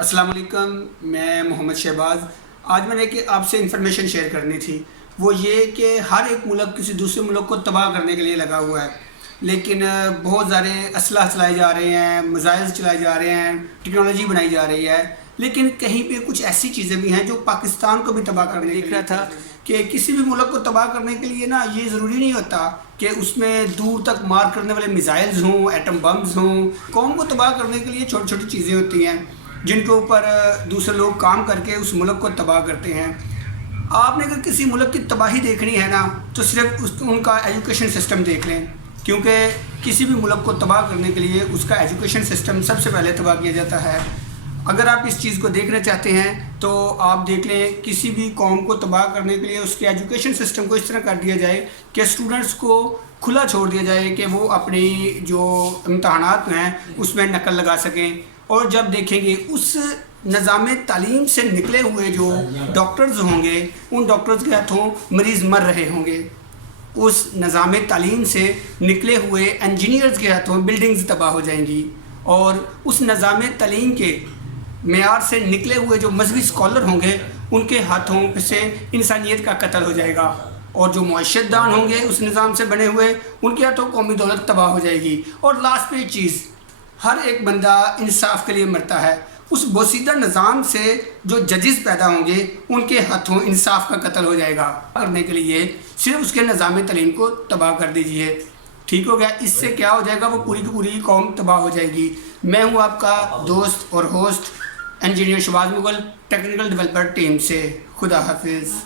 السلام علیکم، میں محمد شہباز۔ آج میں نے آپ سے انفارمیشن شیئر کرنی تھی، وہ یہ کہ ہر ایک ملک کسی دوسرے ملک کو تباہ کرنے کے لیے لگا ہوا ہے، لیکن بہت سارے اسلحہ چلائے جا رہے ہیں، میزائل چلائے جا رہے ہیں، ٹیکنالوجی بنائی جا رہی ہے، لیکن کہیں پہ کچھ ایسی چیزیں بھی ہیں جو پاکستان کو بھی تباہ کرنے دیکھ رہا تھا کہ کسی بھی ملک کو تباہ کرنے کے لیے نا یہ ضروری نہیں ہوتا کہ اس میں دور تک مار کرنے والے میزائلز ہوں، ایٹم بمز ہوں۔ قوم کو تباہ کرنے کے لیے چھوٹی چھوٹی چیزیں ہوتی ہیں جن کے اوپر دوسرے لوگ کام کر کے اس ملک کو تباہ کرتے ہیں۔ آپ نے اگر کسی ملک کی تباہی دیکھنی ہے نا تو صرف ان کا ایجوکیشن سسٹم دیکھ لیں، کیونکہ کسی بھی ملک کو تباہ کرنے کے لیے اس کا ایجوکیشن سسٹم سب سے پہلے تباہ کیا جاتا ہے۔ اگر آپ اس چیز کو دیکھنا چاہتے ہیں تو آپ دیکھ لیں، کسی بھی قوم کو تباہ کرنے کے لیے اس کے ایجوکیشن سسٹم کو اس طرح کر دیا جائے کہ اسٹوڈنٹس کو کھلا چھوڑ دیا جائے کہ وہ اپنی جو امتحانات ہیں اس میں نقل لگا سکیں، اور جب دیکھیں گے اس نظام تعلیم سے نکلے ہوئے جو ڈاکٹرز ہوں گے ان ڈاکٹرز کے ہاتھوں مریض مر رہے ہوں گے، اس نظام تعلیم سے نکلے ہوئے انجینئرز کے ہاتھوں بلڈنگز تباہ ہو جائیں گی، اور اس نظام تعلیم کے معیار سے نکلے ہوئے جو مذہبی اسکالر ہوں گے ان کے ہاتھوں سے انسانیت کا قتل ہو جائے گا، اور جو معاشرت دان ہوں گے اس نظام سے بنے ہوئے ان کے ہاتھوں قومی دولت تباہ ہو جائے گی۔ اور لاسٹ پہ ایک چیز، ہر ایک بندہ انصاف کے لیے مرتا ہے، اس بوسیدہ نظام سے جو ججز پیدا ہوں گے ان کے ہاتھوں انصاف کا قتل ہو جائے گا۔ کرنے کے لیے صرف اس کے نظام تعلیم کو تباہ کر دیجئے، ٹھیک ہو گیا؟ اس سے کیا ہو جائے گا، وہ پوری کی پوری قوم تباہ ہو جائے گی۔ میں ہوں آپ کا دوست اور host engineer Shahbaz Mughal, technical developer team سے۔ خدا حافظ۔